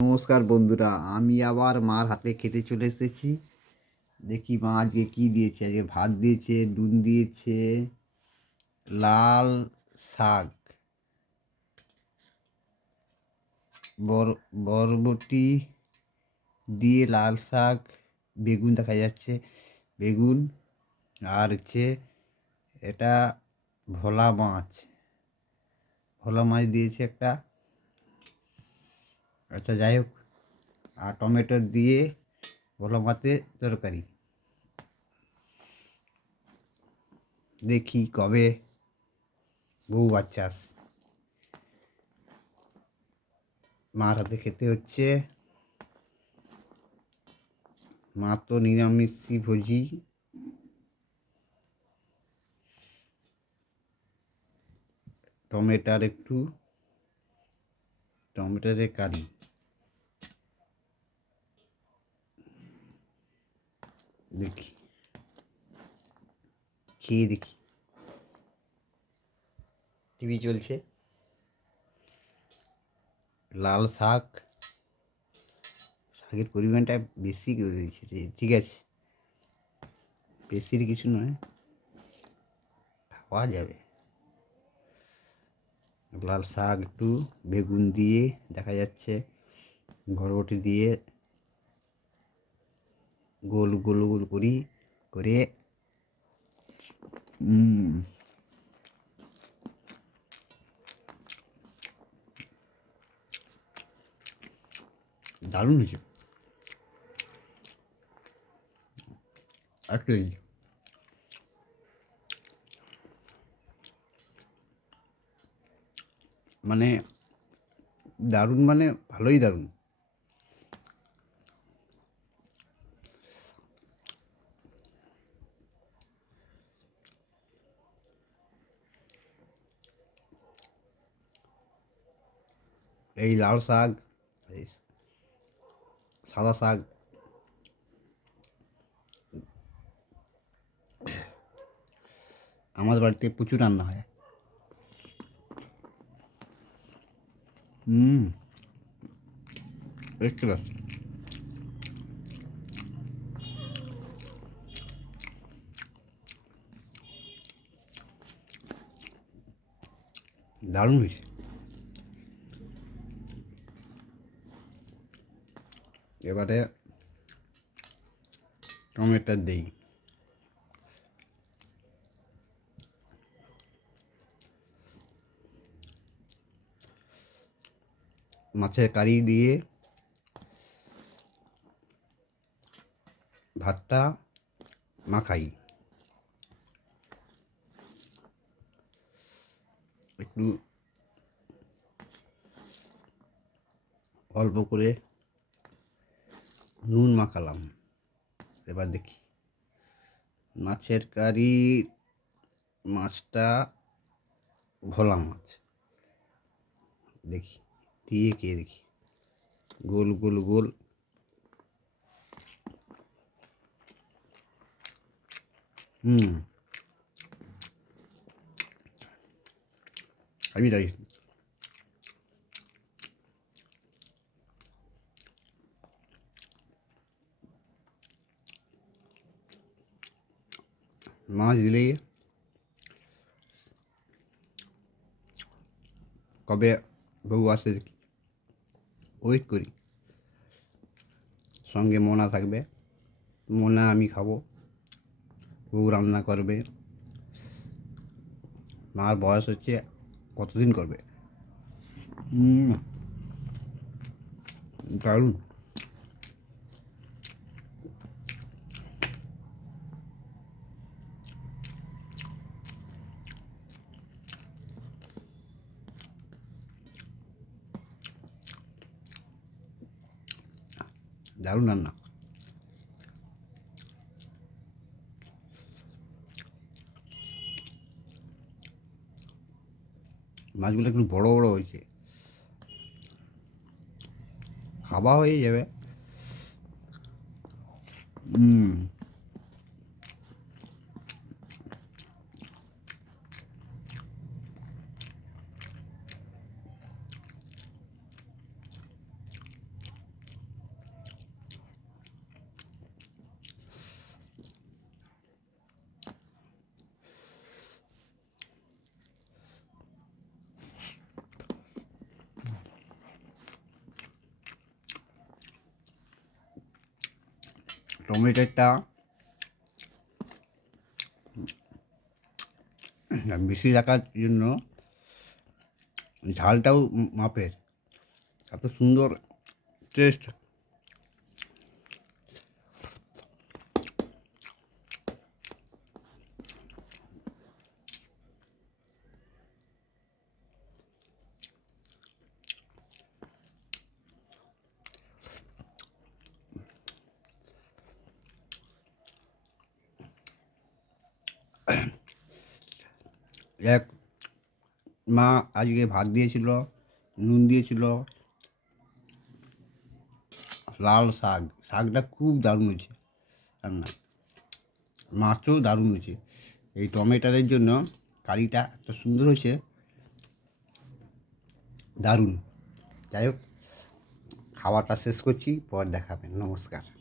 নমস্কার বন্ধুরা, আমি আবার মার হাতে খেতে চলে এসেছি। দেখি মা আজকে কী দিয়েছে? আজকে ভাত দিয়েছে নুন দিয়েছে, লাল শাক, বর, বরবটি দিয়ে লাল শাক, বেগুন দেখা যাচ্ছে। বেগুন আর হচ্ছে এটা ভোলা মাছ। ভোলা মাছ দিয়েছে একটা আচ্ছা যাই হোক। আর টমেটো দিয়ে ভোলা মাছের তরকারি। দেখি কবে বউ বাচ্চা আস। মার হাতে খেতে হচ্ছে। মা তো নিরামিষি ভোজি। টমেটার একটু টমেটোরে কারি। দেখি। খেয়ে দেখি? টিভি চলছে। লাল শাক। শাকের পরিমাণটা বেশি করে দিয়েছে ঠিক আছে। বেশির কিছু নয়, খাওয়া যাবে। লাল শাক একটু বেগুন দিয়ে দেখা যাচ্ছে বরবটি দিয়ে গোল গোল গোল করি করে দারুণ হয়েছে। একটু মানে দারুণ মানে ভালোই দারুণ। এই লাল শাক, এই সাদা শাক, আমাদের বাড়িতে প্রচুর রান্না হয়। হুম। এক্সট্রা দারুণ হয়েছে। এবারে টমেটো দেই। মাছের কারি দিয়ে ভাতটা মাখাই। একটু অল্প করে নুন মাখালাম। এবার দেখি। মাছের কারি, মাছটা ভোলা মাছ। দেখি, দিয়ে কে দেখি। গোল গোল গোল। হুম। আমি রাইস মাছ দিলেই কবে বউ আসে ওয়েট করি সঙ্গে মোনা থাকবে মোনা আমি খাব বউ রান্না করবে মার বয়স হচ্ছে কতদিন করবে দারুণ দারুণ রান্না। মাছগুলো একটু বড় বড় হয়েছে। খাওয়া হয়ে যাবে। হুম টমেটোটা। বেশি রাখার জন্য ঝালটাও মাপের। এত সুন্দর টেস্ট মা আজকে ভাত দিয়েছিল, নুন দিয়েছিল, লাল শাক। শাকটা খুব দারুণ হয়েছে। রান্না মাছও দারুণ হয়েছে। এই টমেটোর জন্য কারিটা এত সুন্দর হয়েছে। দারুণ। যাই হোক, খাওয়াটা শেষ করছি, পর দেখাবেন নমস্কার।